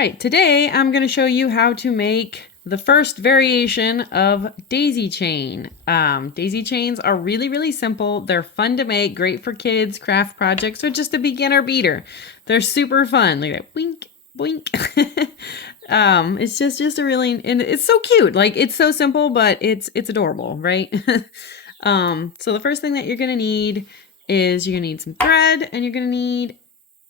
right, today I'm going to show you how to make the first variation of daisy chain. Daisy chains are really, really simple. They're fun to make, great for kids, craft projects, or just a beginner beater. They're super fun. Like that, blink, blink. It's just a really, and it's so cute. Like it's so simple, but it's adorable, right? So the first thing that you're going to need is you're going to need some thread, and you're going to need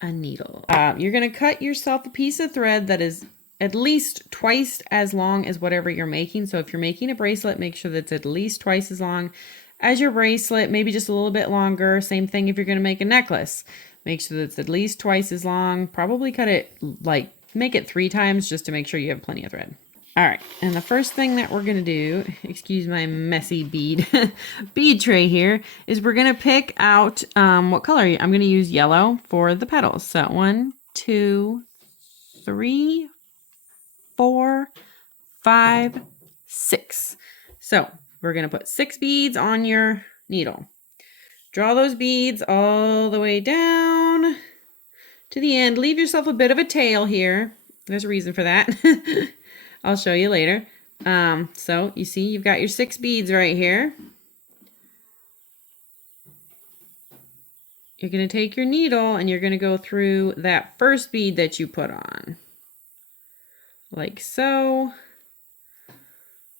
a needle. You're going to cut yourself a piece of thread that is at least twice as long as whatever you're making. So if you're making a bracelet, make sure that's at least twice as long as your bracelet, maybe just a little bit longer. Same thing if you're going to make a necklace. Make sure that's at least twice as long. Probably cut it, make it 3 times just to make sure you have plenty of thread. All right, and the first thing that we're gonna do, excuse my messy bead tray here, is we're gonna pick out what color. I'm gonna use yellow for the petals. So 1, 2, 3, 4, 5, 6. So we're gonna put 6 beads on your needle. Draw those beads all the way down to the end. Leave yourself a bit of a tail here. There's a reason for that. I'll show you later. So you see you've got your 6 beads right here. You're going to take your needle and you're going to go through that first bead that you put on. Like so.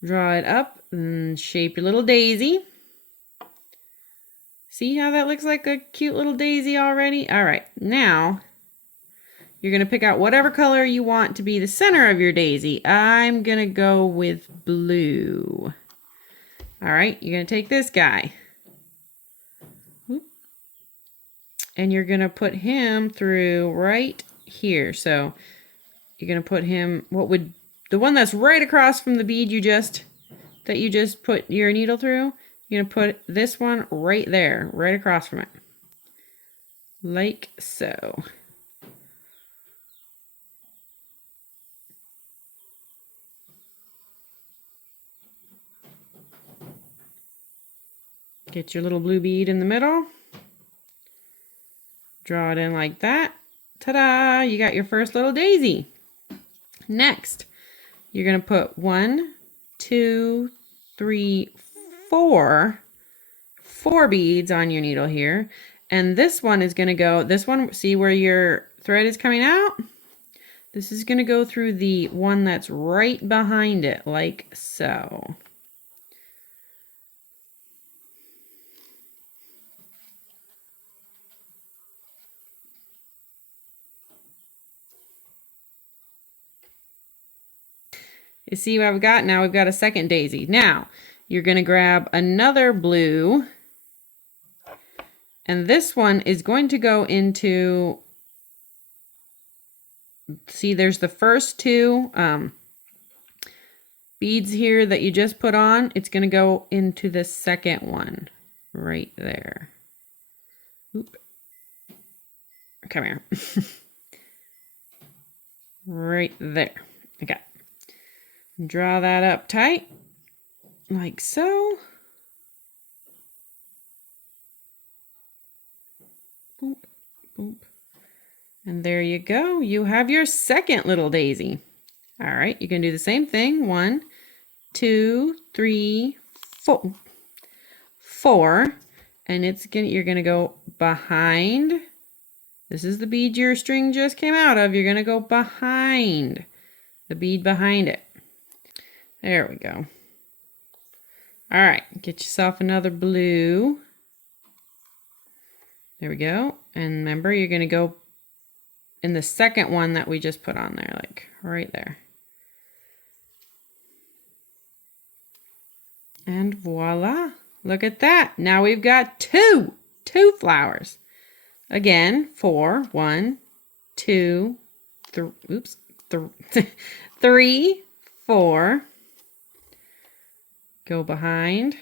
Draw it up and shape your little daisy. See how that looks like a cute little daisy already? All right, now you're going to pick out whatever color you want to be the center of your daisy. I'm going to go with blue. All right, you're going to take this guy. And you're going to put him through right here. So you're going to put him, the one that's right across from the bead that you just put your needle through, you're going to put this one right there, right across from it. Like so. Get your little blue bead in the middle. Draw it in like that. Ta-da! You got your first little daisy. Next, you're going to put 1, 2, 3, 4 beads on your needle here. And this one is going to go, see where your thread is coming out? This is going to go through the one that's right behind it, like so. You see what I've got? Now we've got a second daisy. Now, you're going to grab another blue. And this one is going to go into, see there's the first 2 beads here that you just put on. It's going to go into the second one right there. Oop. Come here. Right there. Okay. Draw that up tight, like so. Boop, boop. And there you go. You have your second little daisy. All right, you can do the same thing. 1, 2, 3, 4. 4. And you're gonna go behind. This is the bead your string just came out of. You're gonna go behind the bead behind it. There we go. All right, get yourself another blue. There we go. And remember, you're going to go in the second one that we just put on there, like right there. And voila. Look at that. Now we've got two flowers. Again, 4, 1, 2, 3, 4. Go behind.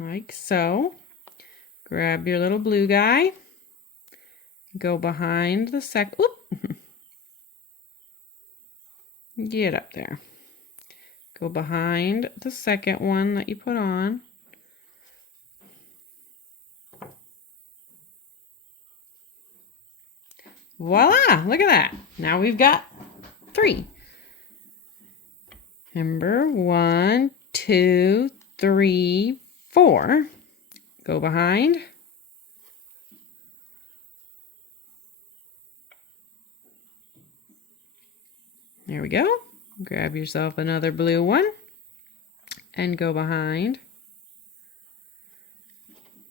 Like so. Grab your little blue guy. Go behind the Get up there. Go behind the second one that you put on. Voila, look at that. Now we've got 3. Remember, 1, 2, 3, 4. Go behind. There we go. Grab yourself another blue one and go behind.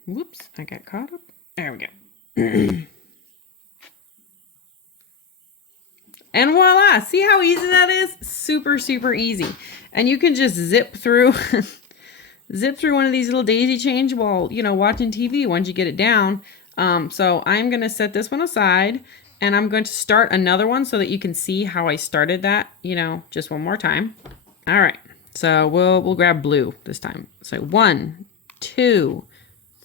Whoops, I got caught up. There we go. And voila, see how easy that is? Super, super easy. And you can just zip through one of these little daisy chains while, watching TV once you get it down. So I'm going to set this one aside and I'm going to start another one so that you can see how I started that, just one more time. All right. So we'll grab blue this time. So 1, 2,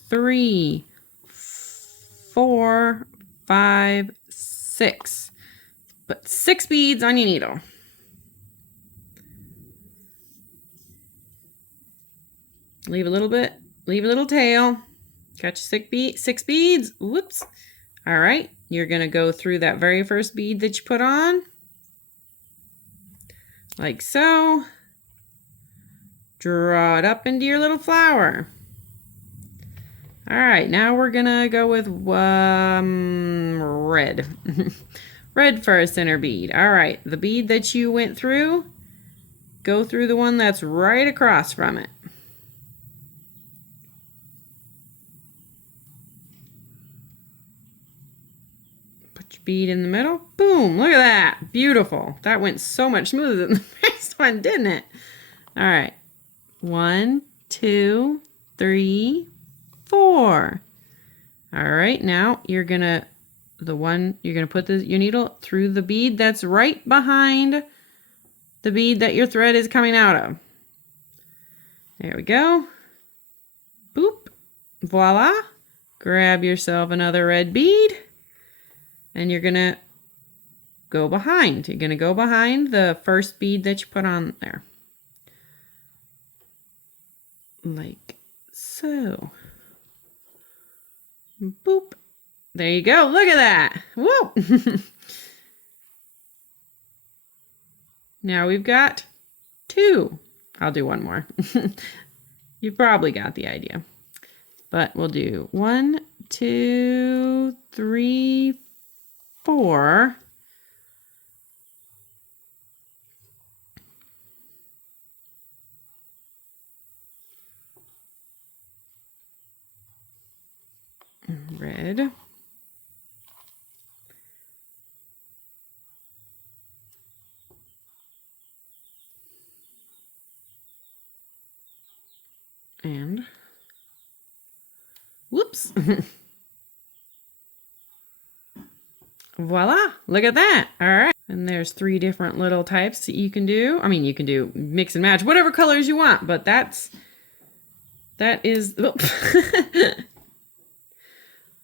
3, 4, 5, 6. Put 6 beads on your needle. Leave a little tail. Catch 6 beads. Whoops. All right, you're gonna go through that very first bead that you put on, like so. Draw it up into your little flower. All right, now we're gonna go with red. Red for a center bead. All right, the bead that you went through, go through the one that's right across from it. Put your bead in the middle. Boom, look at that. Beautiful. That went so much smoother than the first one, didn't it? All right, 1, 2, 3, 4. All right, now you're gonna put your needle through the bead that's right behind the bead that your thread is coming out of. There we go. Boop. Voila. Grab yourself another red bead and you're gonna go behind. You're gonna go behind the first bead that you put on there. Like so. Boop. There you go. Look at that. Whoa. Now we've got 2. I'll do one more. You probably got the idea. But we'll do 1, 2, 3, 4. Red. And whoops. Voila, look at that. All right. And there's 3 different little types that you can do. I mean, you can do mix and match, whatever colors you want, but that is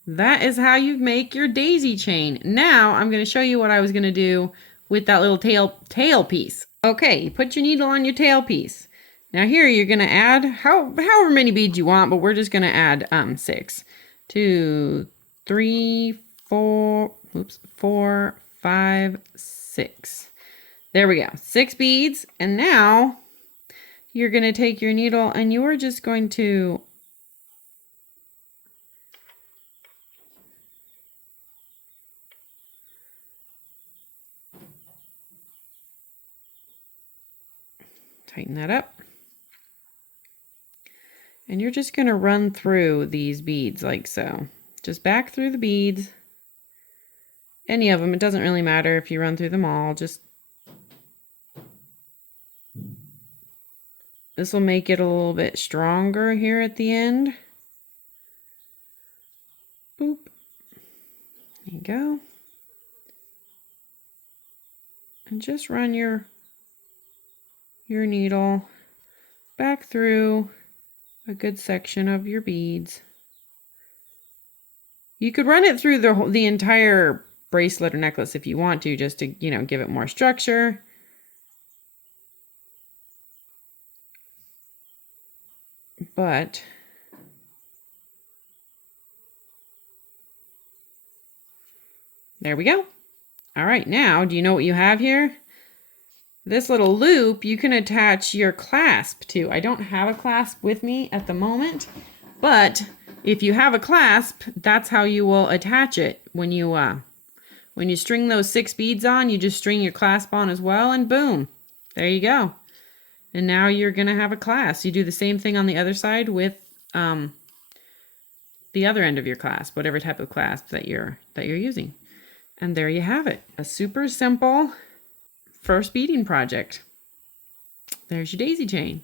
that is how you make your daisy chain. Now I'm going to show you what I was going to do with that little tail piece. Okay, you put your needle on your tail piece. Now here you're going to add however many beads you want, but we're just going to add 6. 2, 3, 4, 5, 6. There we go. 6 beads. And now you're going to take your needle and you are just going to tighten that up. And you're just going to run through these beads like so. Just back through the beads. Any of them, it doesn't really matter if you run through them all. Just this will make it a little bit stronger here at the end. Boop. There you go. And just run your needle back through a good section of your beads. You could run it through the entire bracelet or necklace if you want to, just to, give it more structure. but there we go. All right, now, do you know what you have here? This little loop you can attach your clasp to. I don't have a clasp with me at the moment, but if you have a clasp, that's how you will attach it. When you string those 6 beads on, you just string your clasp on as well, and boom, there you go. And now you're gonna have a clasp. You do the same thing on the other side with the other end of your clasp, whatever type of clasp that you're using. And there you have it, a super simple first beading project. There's your daisy chain.